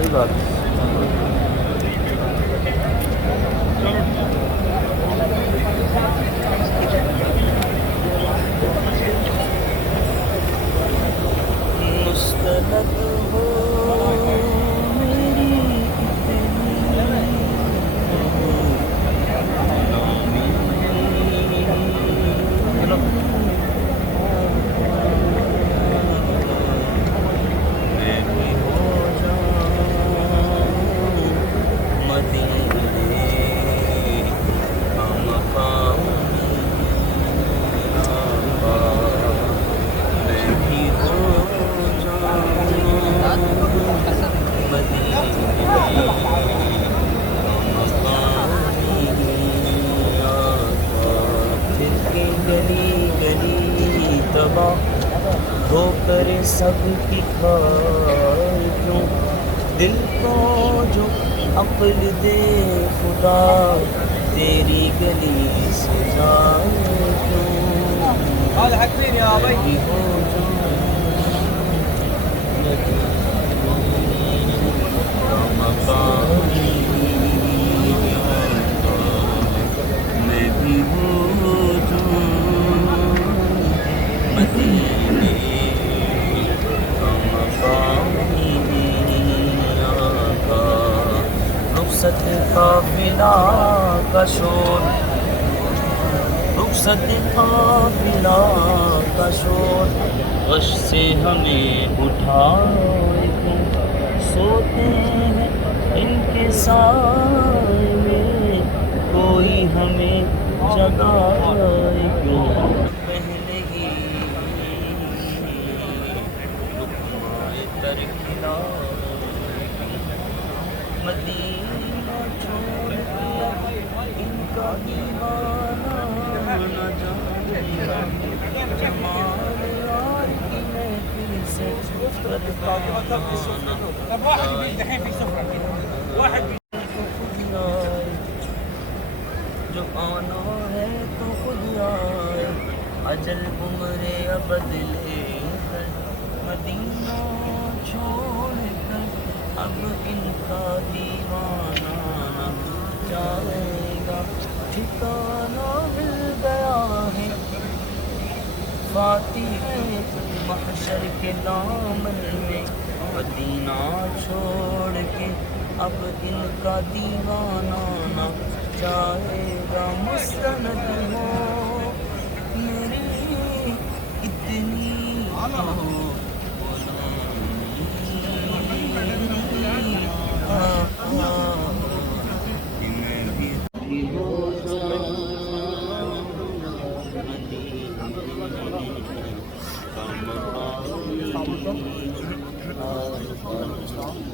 صحیح بات ہے. مستند ہو میری گلی گلی تباہ ہو کر سب کی خیر کیوں دل کو جو عقل دے خدا تیری گلی سے جائے کیوں میں ہو میں بھی ہو رخصت قافلہ کا شور رخصت قافلہ کا شور غش سے ہمیں اٹھائے کیوں سوتے ہیں ان کے سائے میں کوئی ہمیں جگائے کیوں پہلے ہی لقمۂ تر کھلائے مدینہ چھوڑ دیا ان کا دیوانہ نہ جانے جمال یار کی محفل سے جو آنا ہے تو خود آئے اجل عمر ابد لے کر مدینہ چھوڑ کر اب ان کا دیوانہ نہ جائے گا ٹھکانہ مل گیا ہے فاتح محشر کے دامن میں مدینہ چھوڑ کے اب ان کا دیوانہ نہ جائے گا مستند ہو میری اتنی